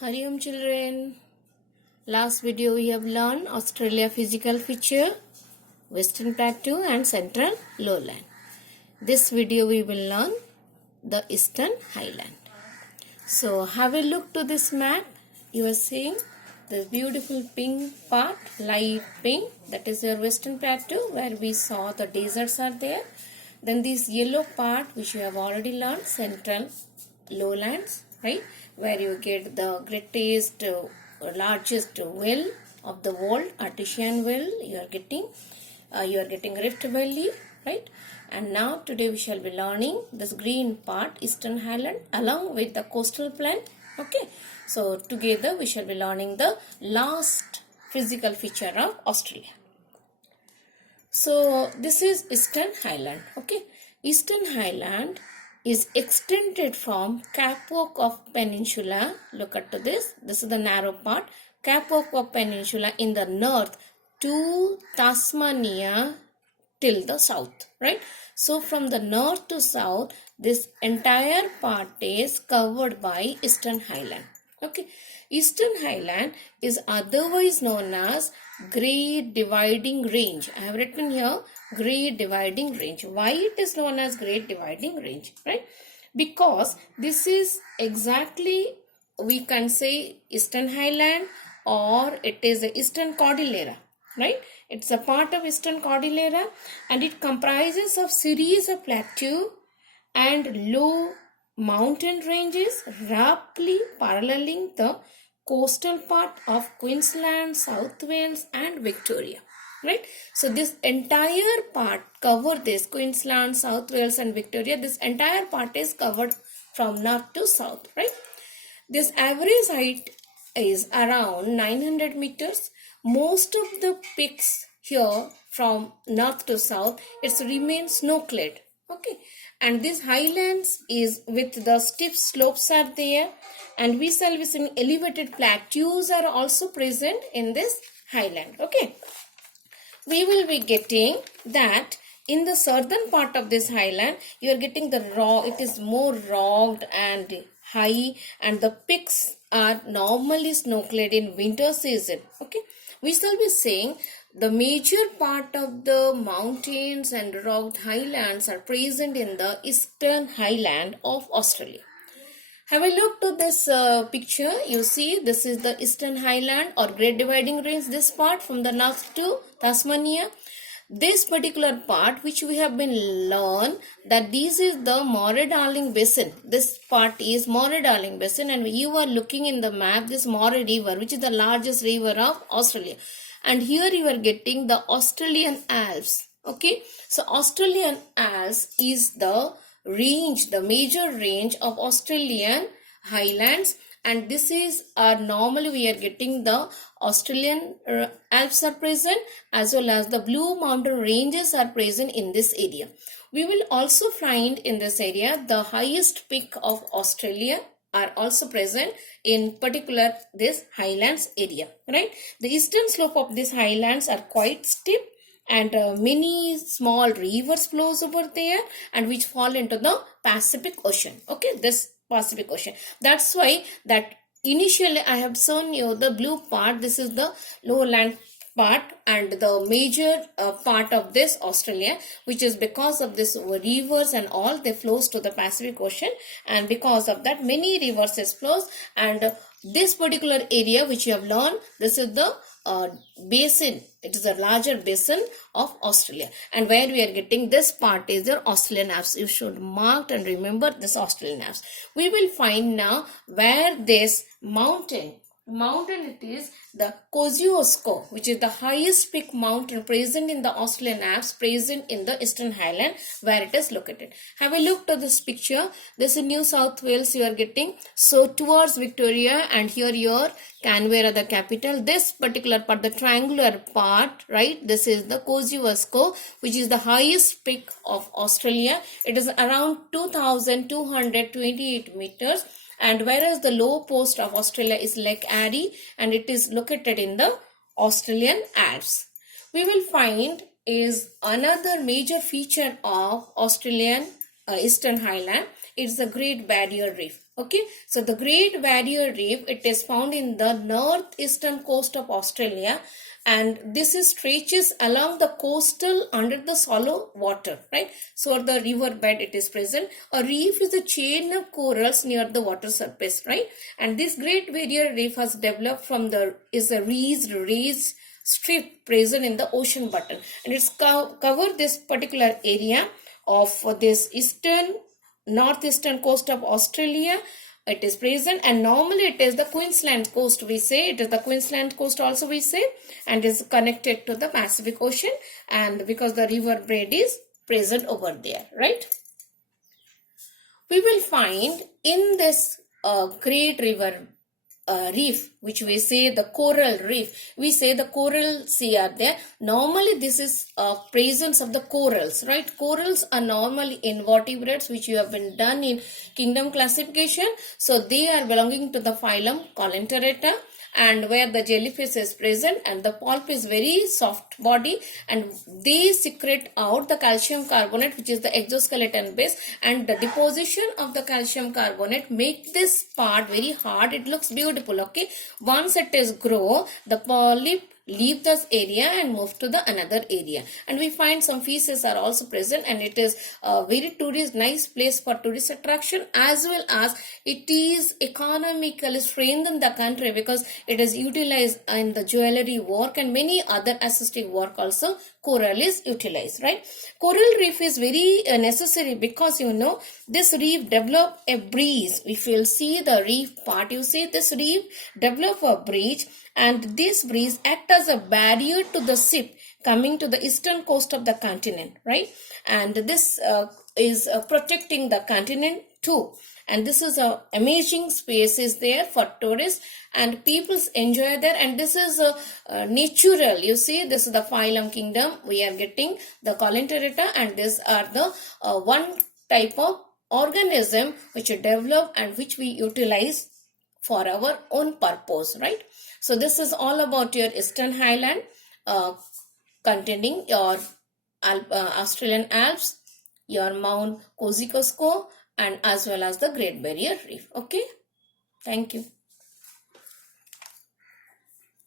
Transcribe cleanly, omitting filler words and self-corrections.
Hari Om children. Last video we have learned Australia physical feature, Western Plateau and Central Lowland. This video we will learn the Eastern Highland. So have a look to this map. You are seeing the beautiful pink part, light pink, that is your Western Plateau where we saw the deserts are there. Then this yellow part which you have already learned, Central Lowlands, right, where you get the greatest largest well of the world, artesian well you are getting Rift Valley, right. And now today we shall be learning this green part, Eastern Highland, along with the coastal plain. Okay, so together we shall be learning the last physical feature of Australia. So this is Eastern Highland. Okay, Eastern Highland is extended from Cape of Peninsula. Look at this. This is the narrow part. Cape of Peninsula in the north to Tasmania till the south, right? So from the north to south, this entire part is covered by Eastern Highland. Okay, Eastern Highland is otherwise known as Great Dividing Range. I have written here Great Dividing Range. Why it is known as Great Dividing Range, right? Because this is exactly, we can say, Eastern Highland, or it is the Eastern Cordillera, right? It's a part of Eastern Cordillera and it comprises of series of plateau and low mountain ranges roughly paralleling the coastal part of Queensland, South Wales and Victoria, right? So this entire part cover this Queensland, South Wales and Victoria. This entire part is covered from north to south, right? This average height is around 900 meters. Most of the peaks here from north to south, it remains snow-clad. Okay, and this highlands is with the steep slopes are there, and we shall be seeing elevated plateaus are also present in this highland. Okay, we will be getting that in the southern part of this highland, you are getting the raw, it is more rugged and high, and the peaks are normally snow-clad in winter season. Okay, we shall be saying the major part of the mountains and rugged highlands are present in the Eastern Highland of Australia. Have a look to this picture. You see this is the Eastern Highland or Great Dividing Range, this part from the north to Tasmania. This particular part which we have been learned that this is the Murray-Darling Basin. This part is Murray-Darling Basin, and you are looking in the map this Murray River, which is the largest river of Australia. And here you are getting the Australian Alps. Okay, so Australian Alps is the range, the major range of Australian highlands, and this is normally we are getting the Australian Alps are present, as well as the Blue Mountain ranges are present in this area. We will also find in this area the highest peak of Australia are also present in particular this highlands area, right? The eastern slope of these highlands are quite steep, and many small rivers flows over there and which fall into the Pacific Ocean. Okay, this Pacific Ocean. That's why that initially I have shown you the blue part. This is the lowland part and the major part of this Australia, which is because of this rivers and all, they flows to the Pacific Ocean, and because of that many rivers flows, and this particular area which you have learned, this is the basin. It is a larger basin of Australia, and where we are getting this part is the Australian Alps. You should mark and remember this Australian Alps. We will find now where this mountain it is the Kosciuszko, which is the highest peak mountain present in the Australian Alps, present in the Eastern Highland, where it is located. Have a look to this picture. This is New South Wales you are getting, so towards Victoria, and here your Canberra, the capital. This particular part, the triangular part, right, this is the Kosciuszko, which is the highest peak of Australia. It is around 2228 meters. And whereas the low post of Australia is Lake Erie, and it is located in the Australian Alps. We will find is another major feature of Australian Eastern Highland it's the Great Barrier Reef. Okay, so the Great Barrier Reef, it is found in the northeastern coast of Australia, and this is stretches along the coastal under the shallow water, right? So the river bed it is present. A reef is a chain of corals near the water surface, right? And this Great Barrier Reef has developed from the is a raised strip present in the ocean bottom, and it's covered this particular area of this northeastern coast of Australia. It is present, and normally it is the Queensland coast, we say it is the Queensland coast also we say, and is connected to the Pacific Ocean, and because the river bed is present over there, right? We will find in this great river reef, which we say the coral reef, we say the coral sea are there. Normally this is presence of the corals, right? Corals are normally invertebrates, which you have been done in kingdom classification. So they are belonging to the phylum Colenterata, and where the jellyfish is present, and the pulp is very soft body, and they secrete out the calcium carbonate, which is the exoskeleton base, and the deposition of the calcium carbonate make this part very hard. It looks beautiful. Okay, once it is grow, the polyp leave this area and move to the another area, and we find some fishes are also present, and it is a very nice place for tourist attraction, as well as it is economically strengthen the country because it is utilized in the jewelry work and many other assistive work also. Coral is utilized, right? Coral reef is very necessary because this reef develop a breeze. If you'll see the reef part, you see this reef develop a breeze, and this breeze act as a barrier to the ship coming to the eastern coast of the continent, right? And this is protecting the continent too. And this is a amazing space is there for tourists, and people enjoy there. And this is a natural, you see, this is the phylum kingdom. We are getting the Colenterata, and these are the one type of organism which develop and which we utilize for our own purpose, right? So this is all about your Eastern Highland containing your Australian Alps, your Mount Kosciuszko, and as well as the Great Barrier Reef. Okay, thank you.